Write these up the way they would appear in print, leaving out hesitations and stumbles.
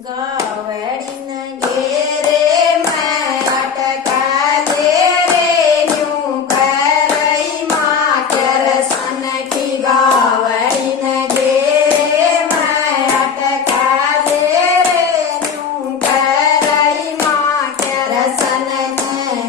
ગવડીને ઘેરે મેં અટકા દે રે ન્યુ કરઈ માં કેરસન કી ગવડીને ઘેરે મેં અટકા દે રે ન્યુ કરઈ માં કેરસન ને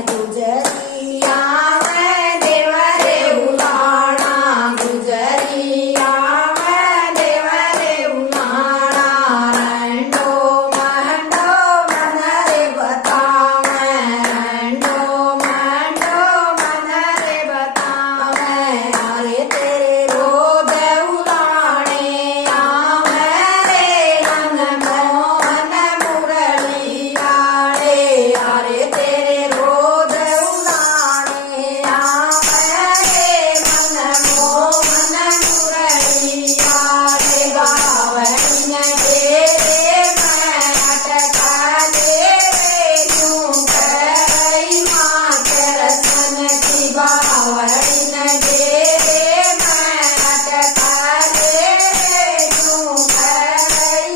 ગુજરિયા મેં દેવરે ઉલાણા ગુજરિયા મેં દેવરે ઉલાણા રંડો મંડો મને રે બતાવે રંડો મંડો મને રે બતાવે અરે તેરે રોદ ઉલાણે આવે રે રંગ મોહન મુરલી આડે અરે તેરે રોદ ઉલાણે આવે રે મન મોહન મુરલી આડે ગાવડીને ઘેરે મેં અટકા દે રે ન્યુ કરઈ માં કેરસન કી ગાવડીને ઘેરે મેં અટકા દે રે ન્યુ કરઈ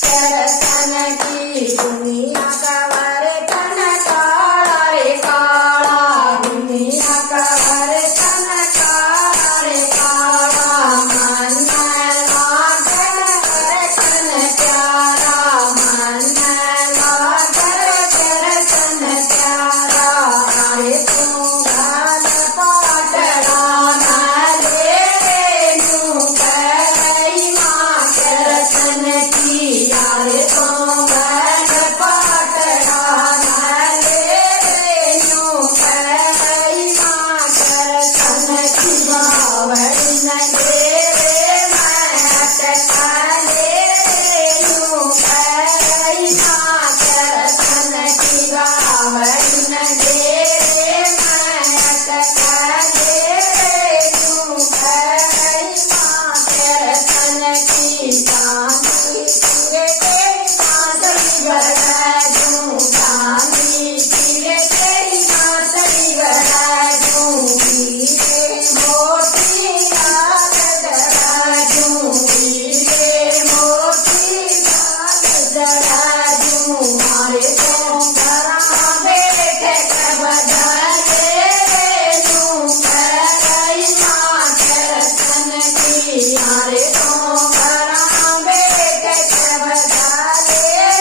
કેરસન કી દુનિયા કવર તન કાળા રે કાળા દુનિયા કવર તન કાળા રે કાળા મન લાગે કેરસન પ્યારા મન લાગે કેરસન પ્યારા અરે તું ગાલ પાટડા ના લે રે ન્યુ કરઈ માં કેરસન કી અરે તું ગાલ પાટડા ના લે રે ન્યુ કરઈ માં કેરસન કી ગાવડીને ઘેરે મેં અટકા દે રે ન્યુ કરઈ માં કેરસન કી ગાવડીને ઘેરે મેં અટકા દે રે ન્યુ કરઈ માં કેરસન કી ચાંદી તીરે તેરી સાસરી વરરાજું ચાંદી તીરે તેરી સાસરી વરરાજું હીરે મોતી લાલ જરાજું હીરે મોતી લાલ જરાજું મારે તો ઘરમાં બેઠે કબજારે રે ન્યુ કરઈ માં કેરસન કી મારે તો ઘરમાં બેઠે કબજારે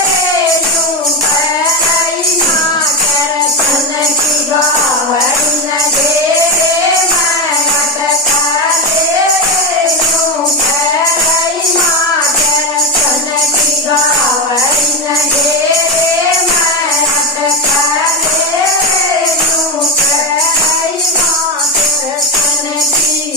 રે ન્યુ કરઈ માં કેરસન કી ગાવડીને ઘેરે મેં અટકા દે રે ન્યુ કરઈ માં કેરસન કી ગાવડીને ઘેરે મેં અટકા દે રે ન્યુ કરઈ માં કેરસન કી